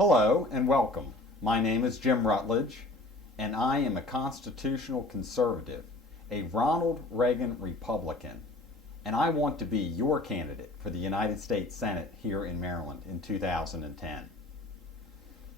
Hello and welcome. My name is Jim Rutledge, and I am a constitutional conservative, a Ronald Reagan Republican, and I want to be your candidate for the United States Senate here in Maryland in 2010.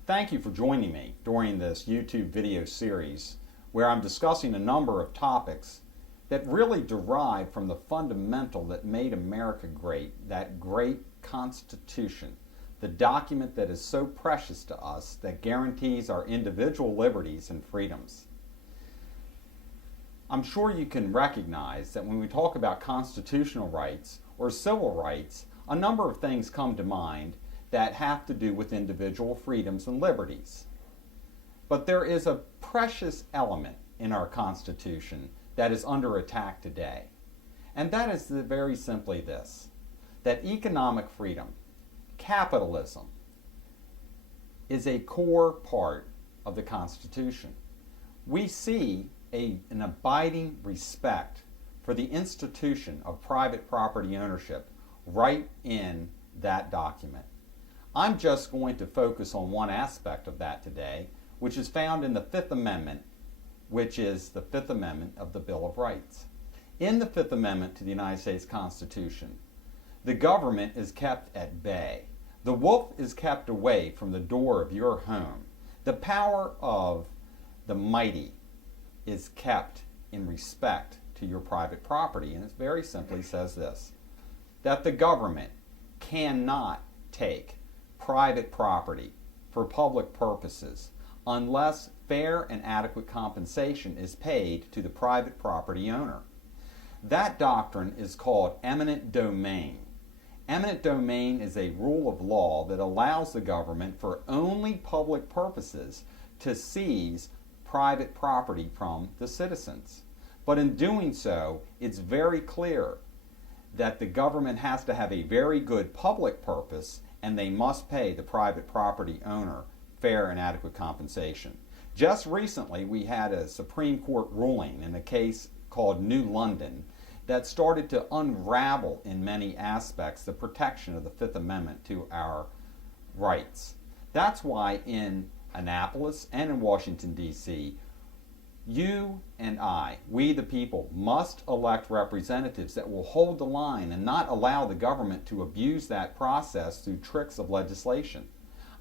Thank you for joining me during this YouTube video series where I'm discussing a number of topics that really derive from the fundamental that made America great, that great Constitution, the document that is so precious to us that guarantees our individual liberties and freedoms. I'm sure you can recognize that when we talk about constitutional rights or civil rights, a number of things come to mind that have to do with individual freedoms and liberties. But there is a precious element in our Constitution that is under attack today. And that is very simply this, that economic freedom, capitalism, is a core part of the Constitution. We see an abiding respect for the institution of private property ownership right in that document. I'm just going to focus on one aspect of that today, which is found in the Fifth Amendment, which is the Fifth Amendment of the Bill of Rights. In the Fifth Amendment to the United States Constitution, the government is kept at bay. The wolf is kept away from the door of your home. The power of the mighty is kept in respect to your private property. And it very simply says this, that the government cannot take private property for public purposes unless fair and adequate compensation is paid to the private property owner. That doctrine is called eminent domain. Eminent domain is a rule of law that allows the government for only public purposes to seize private property from the citizens. But in doing so, it's very clear that the government has to have a very good public purpose and they must pay the private property owner fair and adequate compensation. Just recently, we had a Supreme Court ruling in a case called New London that started to unravel in many aspects the protection of the Fifth Amendment to our rights. That's why in Annapolis and in Washington, D.C., you and I, we the people, must elect representatives that will hold the line and not allow the government to abuse that process through tricks of legislation.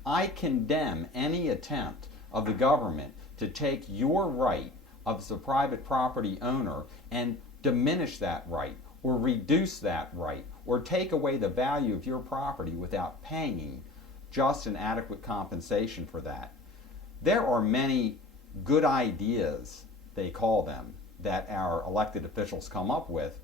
I condemn any attempt of the government to take your right as a private property owner and diminish that right or reduce that right or take away the value of your property without paying just and adequate compensation for that. There are many good ideas, they call them, that our elected officials come up with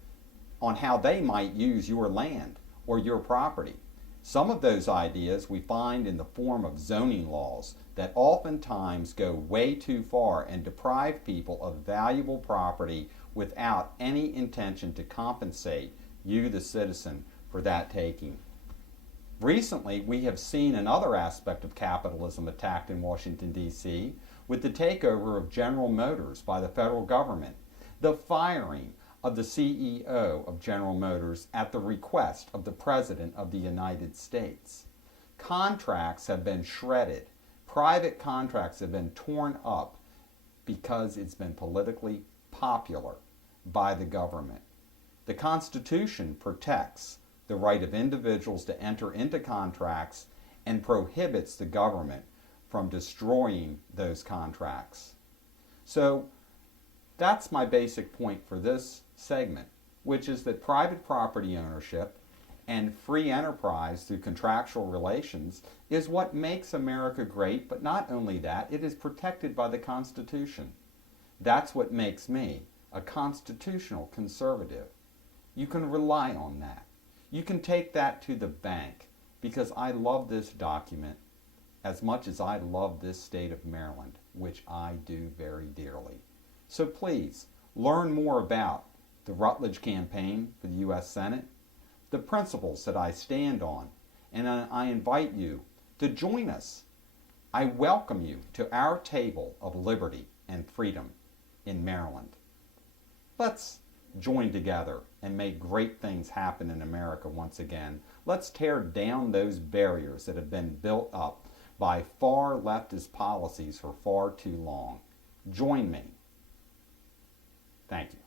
on how they might use your land or your property. Some of those ideas we find in the form of zoning laws that oftentimes go way too far and deprive people of valuable property without any intention to compensate you, the citizen, for that taking. Recently, we have seen another aspect of capitalism attacked in Washington, D.C. with the takeover of General Motors by the federal government, the firing of the CEO of General Motors at the request of the President of the United States. Contracts have been shredded. Private contracts have been torn up because it's been politically popular by the government. The Constitution protects the right of individuals to enter into contracts and prohibits the government from destroying those contracts. So that's my basic point for this segment, which is that private property ownership and free enterprise through contractual relations is what makes America great, but not only that, it is protected by the Constitution. That's what makes me a constitutional conservative. You can rely on that. You can take that to the bank because I love this document as much as I love this state of Maryland, which I do very dearly. So please, learn more about the Rutledge campaign for the U.S. Senate, the principles that I stand on, and I invite you to join us. I welcome you to our table of liberty and freedom in Maryland. Let's join together and make great things happen in America once again. Let's tear down those barriers that have been built up by far leftist policies for far too long. Join me. Thank you.